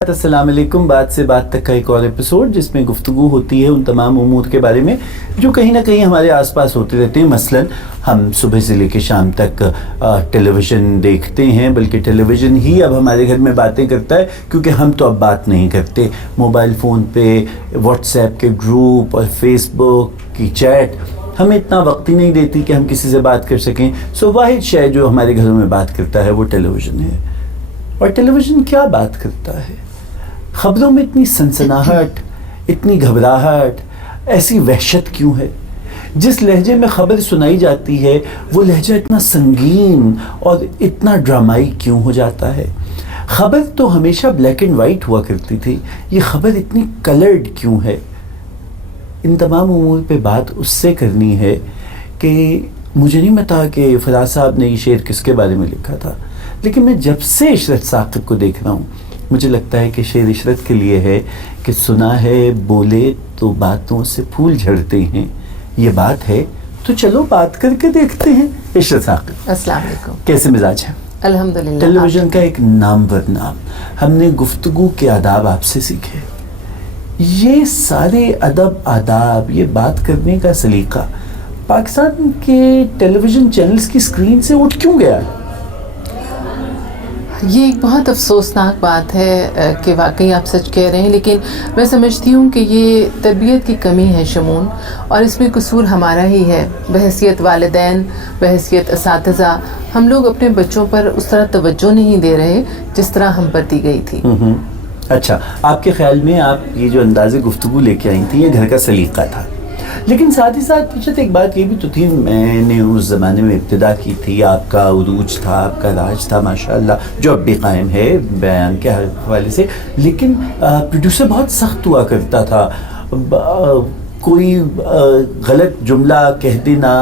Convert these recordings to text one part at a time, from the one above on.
السلام علیکم. بات سے بات تک کا ایک اور ایپیسوڈ جس میں گفتگو ہوتی ہے ان تمام امور کے بارے میں جو کہیں نہ کہیں ہمارے آس پاس ہوتے رہتے ہیں. مثلا ہم صبح سے لے کے شام تک ٹیلی ویژن دیکھتے ہیں، بلکہ ٹیلی ویژن ہی اب ہمارے گھر میں باتیں کرتا ہے، کیونکہ ہم تو اب بات نہیں کرتے. موبائل فون پہ واٹس ایپ کے گروپ اور فیس بک کی چیٹ ہمیں اتنا وقت ہی نہیں دیتی کہ ہم کسی سے بات کر سکیں. سو واحد شے جو ہمارے گھروں میں بات کرتا ہے وہ ٹیلی ویژن ہے. اور ٹیلی ویژن کیا بات کرتا ہے؟ خبروں میں اتنی سنسناہٹ، اتنی گھبراہٹ، ایسی وحشت کیوں ہے؟ جس لہجے میں خبر سنائی جاتی ہے وہ لہجہ اتنا سنگین اور اتنا ڈرامائی کیوں ہو جاتا ہے؟ خبر تو ہمیشہ بلیک اینڈ وائٹ ہوا کرتی تھی، یہ خبر اتنی کلرڈ کیوں ہے؟ ان تمام امور پہ بات اس سے کرنی ہے کہ مجھے نہیں پتا کہ فراز صاحب نے یہ شعر کس کے بارے میں لکھا تھا، لیکن میں جب سے عشرت ثاقب کو دیکھ رہا ہوں مجھے لگتا ہے کہ شعر عشرت کے لیے ہے کہ سنا ہے بولے تو باتوں سے پھول جھڑتے ہیں. یہ بات ہے تو چلو بات کر کے دیکھتے ہیں. عشرت ثاقب، السلام علیکم. کیسے مزاج ہیں؟ الحمدللہ. ٹیلی ویژن کا ایک نامور نام، ہم نے گفتگو کے آداب آپ سے سیکھے. یہ سارے ادب آداب، یہ بات کرنے کا سلیقہ پاکستان کے ٹیلی ویژن چینلز کی اسکرین سے اٹھ کیوں گیا ہے؟ یہ ایک بہت افسوسناک بات ہے کہ واقعی آپ سچ کہہ رہے ہیں، لیکن میں سمجھتی ہوں کہ یہ تربیت کی کمی ہے شمون، اور اس میں قصور ہمارا ہی ہے. بحیثیت والدین، بحیثیت اساتذہ، ہم لوگ اپنے بچوں پر اس طرح توجہ نہیں دے رہے جس طرح ہم پر دی گئی تھی. اچھا، آپ کے خیال میں آپ یہ جو انداز گفتگو لے کے آئی تھی یہ گھر کا سلیقہ تھا، لیکن ساتھ ہی ساتھ ایک بات یہ بھی تو تھی، میں نے اس زمانے میں ابتدا کی تھی، آپ کا عروج تھا، آپ کا راج تھا ماشاءاللہ، جو اب بھی قائم ہے بیان کے حوالے سے، لیکن پروڈیوسر بہت سخت ہوا کرتا تھا. کوئی غلط جملہ کہہ دینا،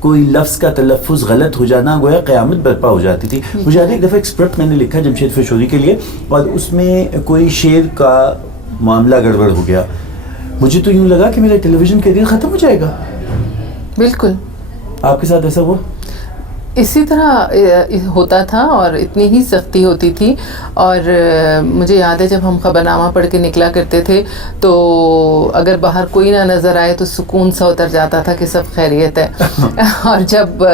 کوئی لفظ کا تلفظ غلط ہو جانا، گویا قیامت برپا ہو جاتی تھی. مجھے یاد ہے ایک دفعہ ایک اسکرپٹ میں نے لکھا جمشید فشوری کے لیے، اور اس میں کوئی شعر کا معاملہ گڑبڑ ہو گیا. مجھے تو یوں لگا کہ میرا ٹیلی ویژن کیریئر ختم ہو جائے گا. بالکل. آپ کے ساتھ ایسا ہوا؟ اسی طرح ہوتا تھا اور اتنی ہی سختی ہوتی تھی. اور مجھے یاد ہے جب ہم خبر نامہ پڑھ کے نکلا کرتے تھے تو اگر باہر کوئی نہ نظر آئے تو سکون سا اتر جاتا تھا کہ سب خیریت ہے. اور جب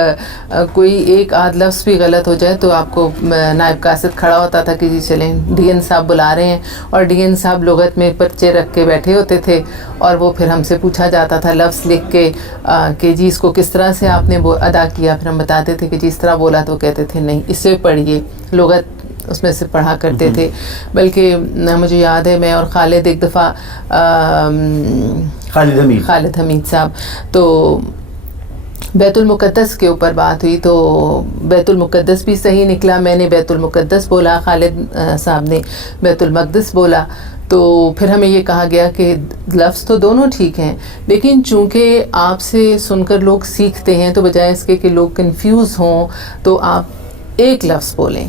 کوئی ایک آدھ لفظ بھی غلط ہو جائے تو آپ کو نائب قاصد کھڑا ہوتا تھا کہ جی چلیں ڈی این صاحب بلا رہے ہیں، اور ڈی این صاحب لغت میں پرچے رکھ کے بیٹھے ہوتے تھے، اور وہ پھر ہم سے پوچھا جاتا تھا لفظ لکھ کے کہ جی اس کو کس طرح سے آپ نے ادا کیا. پھر ہم بتاتے تھے کہ جس طرح بولا تو کہتے تھے نہیں اس سے پڑھیے، لغت اس میں سے پڑھا کرتے تھے. بلکہ مجھے یاد ہے میں اور خالد ایک دفعہ خالد حمید صاحب تو بیت المقدس کے اوپر بات ہوئی، تو بیت المقدس بھی صحیح نکلا، میں نے بیت المقدس بولا، خالد صاحب نے بیت المقدس بولا. تو پھر ہمیں یہ کہا گیا کہ لفظ تو دونوں ٹھیک ہیں، لیکن چونکہ آپ سے سن کر لوگ سیکھتے ہیں تو بجائے اس کے کہ لوگ کنفیوز ہوں تو آپ ایک لفظ بولیں،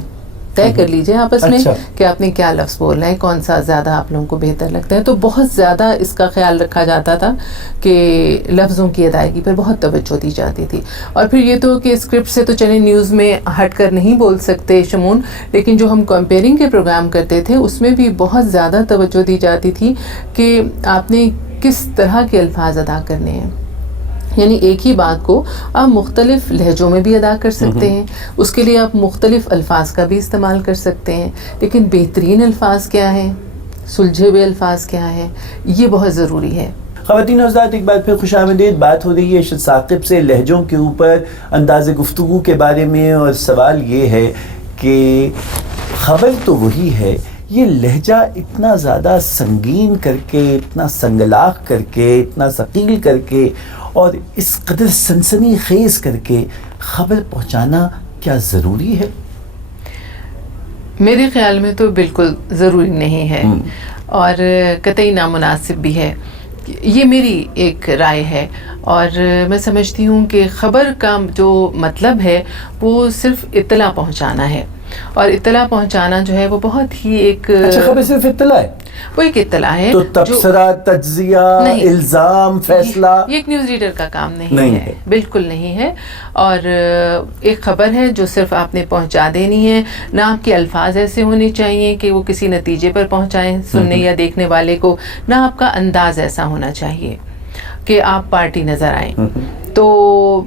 طے کر لیجئے آپس میں کہ آپ نے کیا لفظ بولنا ہے، کون سا زیادہ آپ لوگوں کو بہتر لگتا ہے. تو بہت زیادہ اس کا خیال رکھا جاتا تھا کہ لفظوں کی ادائیگی پر بہت توجہ دی جاتی تھی. اور پھر یہ تو کہ اسکرپٹ سے تو چلیں نیوز میں ہٹ کر نہیں بول سکتے شمون، لیکن جو ہم کمپیئرنگ کے پروگرام کرتے تھے اس میں بھی بہت زیادہ توجہ دی جاتی تھی کہ آپ نے کس طرح کے الفاظ ادا کرنے ہیں. یعنی ایک ہی بات کو آپ مختلف لہجوں میں بھی ادا کر سکتے ہیں، اس کے لیے آپ مختلف الفاظ کا بھی استعمال کر سکتے ہیں، لیکن بہترین الفاظ کیا ہیں، سلجھے ہوئے الفاظ کیا ہیں، یہ بہت ضروری ہے. خواتین و حضرات، ایک بار پھر خوش آمدید. بات ہو رہی ہے عشرت ثاقب سے لہجوں کے اوپر، انداز گفتگو کے بارے میں، اور سوال یہ ہے کہ خبر تو وہی ہے، یہ لہجہ اتنا زیادہ سنگین کر کے، اتنا سنگلاخ کر کے، اتنا ثقیل کر کے، اور اس قدر سنسنی خیز کر کے خبر پہنچانا کیا ضروری ہے؟ میرے خیال میں تو بالکل ضروری نہیں ہے، اور قطعی نامناسب بھی ہے. یہ میری ایک رائے ہے، اور میں سمجھتی ہوں کہ خبر کا جو مطلب ہے وہ صرف اطلاع پہنچانا ہے، اور اطلاع پہنچانا جو ہے وہ بہت ہی ایک اچھا، خبر صرف اطلاع ہے؟ وہ ایک اطلاع ہے. تو تبصرہ، تجزیہ، الزام، فیصلہ یہ ایک نیوز ریڈر کا کام نہیں ہے، بالکل نہیں ہے. اور ایک خبر ہے جو صرف آپ نے پہنچا دینی ہے. نہ آپ کے الفاظ ایسے ہونے چاہیے کہ وہ کسی نتیجے پر پہنچائیں سننے یا دیکھنے والے کو، نہ آپ کا انداز ایسا ہونا چاہیے کہ آپ پارٹی نظر آئیں. تو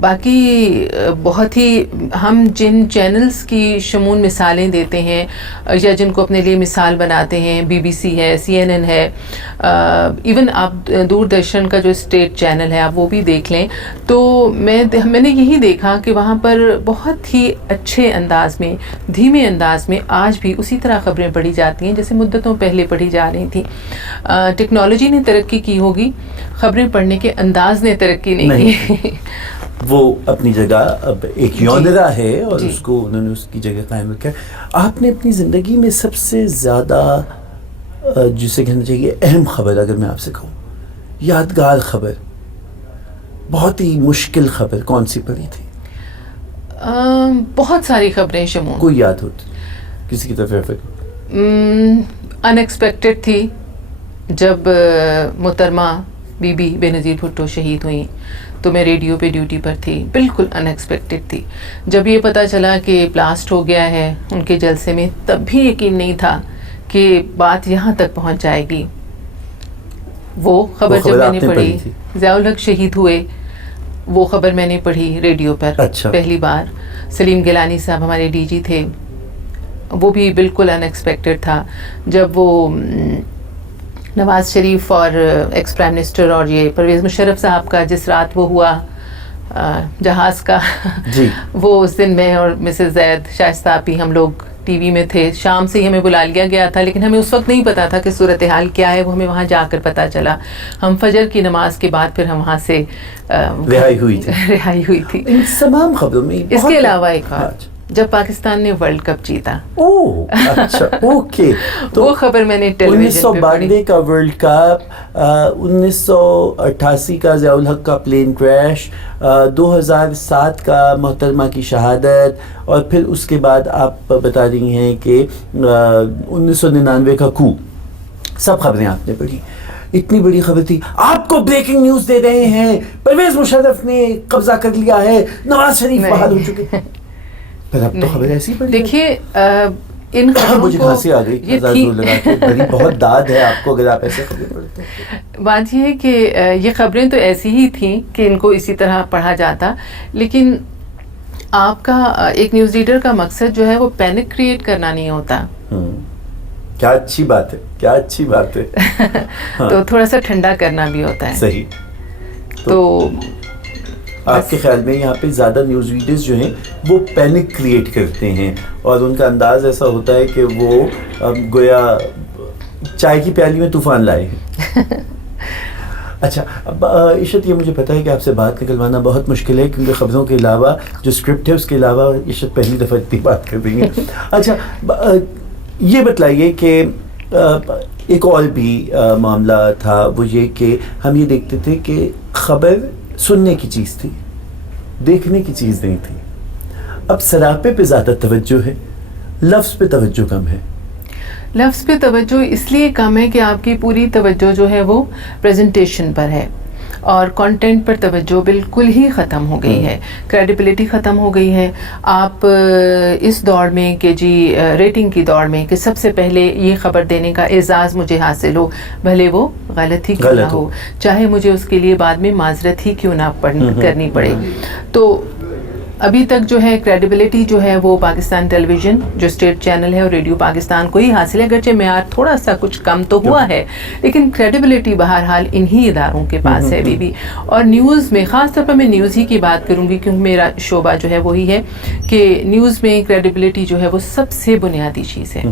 باقی بہت ہی ہم جن چینلز کی شمول مثالیں دیتے ہیں یا جن کو اپنے لیے مثال بناتے ہیں، بی بی سی ہے، CNN ہے، ایون آپ دوردرشن کا جو اسٹیٹ چینل ہے آپ وہ بھی دیکھ لیں. تو میں نے یہی دیکھا کہ وہاں پر بہت ہی اچھے انداز میں، دھیمے انداز میں آج بھی اسی طرح خبریں پڑھی جاتی ہیں جیسے مدتوں پہلے پڑھی جا رہی تھیں. ٹیکنالوجی نے ترقی کی ہوگی، خبریں پڑھنے کے انداز نے ترقی نہیں کی. وہ اپنی جگہ اب ایک یونرا ہے اور اس کو انہوں نے اس کی جگہ قائم رکھا ہے. آپ نے اپنی زندگی میں سب سے زیادہ جسے کہنا چاہیے اہم خبر، اگر میں آپ سے کہوں یادگار خبر، بہت ہی مشکل خبر، کون سی پڑھی تھی؟ بہت ساری خبریں شمول، کوئی یاد ہوتی کسی کی طرف ریفر؟ ان ایکسپیکٹڈ تھی جب محترمہ بی بی بے نظیر بھٹو شہید ہوئیں تو میں ریڈیو پہ ڈیوٹی پر تھی، بالکل ان ایکسپیکٹڈ تھی. جب یہ پتہ چلا کہ بلاسٹ ہو گیا ہے ان کے جلسے میں، تب بھی یقین نہیں تھا کہ بات یہاں تک پہنچ جائے گی. وہ خبر جب میں نے پڑھی، ضیاء الحق شہید ہوئے، وہ خبر میں نے پڑھی ریڈیو پر پہلی بار. سلیم گیلانی صاحب ہمارے ڈی جی تھے، وہ بھی بالکل ان ایکسپیکٹڈ تھا. جب وہ نواز شریف اور ایکس پرائم منسٹر اور یہ پرویز مشرف صاحب کا جس رات وہ ہوا جہاز کا، وہ اس دن میں اور مسز زید شائستہ آپی ہم لوگ ٹی وی میں تھے. شام سے ہی ہمیں بلا لیا گیا تھا لیکن ہمیں اس وقت نہیں پتا تھا کہ صورتحال کیا ہے، وہ ہمیں وہاں جا کر پتا چلا. ہم فجر کی نماز کے بعد پھر ہم وہاں سے رہائی ہوئی تھی. تمام خبروں میں اس کے علاوہ ایک اور، جب پاکستان نے ورلڈ کپ جیتا. اچھا، اوکے. تو وہ خبر میں نے ٹیلی ویژن پہ پڑھی. 1992 کا ورلڈ کپ، 1988 کا ضیاء الحق کا پلین کریش، 2007 کا محترمہ کی شہادت، اور پھر اس کے بعد آپ بتا رہی ہیں کہ 1999 کا کو. سب خبریں آپ نے پڑھی. اتنی بڑی خبر تھی. آپ کو بریکنگ نیوز دے رہے ہیں پرویز مشرف نے قبضہ کر لیا ہے، نواز شریف بحال ہو چکے. پھر اب تو خبر ایسی پڑی. دیکھیے ان خبروں مجھے کھانسی آ گئی، بہت داد ہے آپ کو اگر آپ ایسے خبریں پڑھتے ہیں. بات یہ ہے کہ یہ خبریں تو ایسی ہی تھیں کہ ان کو اسی طرح پڑھا جاتا، لیکن آپ کا ایک نیوز ریڈر کا مقصد جو ہے وہ پینک کریٹ کرنا نہیں ہوتا. کیا اچھی بات ہے، کیا اچھی بات ہے. تو تھوڑا سا ٹھنڈا کرنا بھی ہوتا ہے. صحیح. تو آپ کے خیال میں یہاں پہ زیادہ نیوز ریڈرز جو ہیں وہ پینک کریٹ کرتے ہیں اور ان کا انداز ایسا ہوتا ہے کہ وہ گویا چائے کی پیالی میں طوفان لائے ہیں. اچھا، اب عشت یہ مجھے پتہ ہے کہ آپ سے بات نکلوانا بہت مشکل ہے کیونکہ خبروں کے علاوہ جو اسکرپٹ ہے اس کے علاوہ عشت پہلی دفعہ اتنی بات کر رہی ہیں. اچھا یہ بتلائیے کہ ایک اور بھی معاملہ تھا، وہ یہ کہ ہم یہ دیکھتے تھے کہ خبر سننے کی چیز تھی، دیکھنے کی چیز نہیں تھی. اب سراپے پہ زیادہ توجہ ہے، لفظ پہ توجہ کم ہے. لفظ پہ توجہ اس لیے کم ہے کہ آپ کی پوری توجہ جو ہے وہ پریزنٹیشن پر ہے اور کنٹینٹ پر توجہ بالکل ہی ختم ہو گئی ہے. کریڈیبلٹی ختم ہو گئی ہے. آپ اس دوڑ میں کہ جی ریٹنگ کی دوڑ میں کہ سب سے پہلے یہ خبر دینے کا اعزاز مجھے حاصل ہو، بھلے وہ غلط ہی کیوں نہ ہو، چاہے مجھے اس کے لیے بعد میں معذرت ہی کیوں نہ کرنی پڑے. تو ابھی تک جو ہے کریڈیبلٹی جو ہے وہ پاکستان ٹیلی ویژن جو اسٹیٹ چینل ہے اور ریڈیو پاکستان کو ہی حاصل ہے، اگرچہ معیار تھوڑا سا کچھ کم تو ہوا ہے لیکن کریڈیبلٹی بہرحال انہی اداروں کے پاس ہے ابھی بھی. اور نیوز میں خاص طور پر میں نیوز ہی کی بات کروں گی کیونکہ میرا شعبہ جو ہے وہی ہے کہ نیوز میں کریڈیبلٹی جو ہے وہ سب سے بنیادی چیز ہے.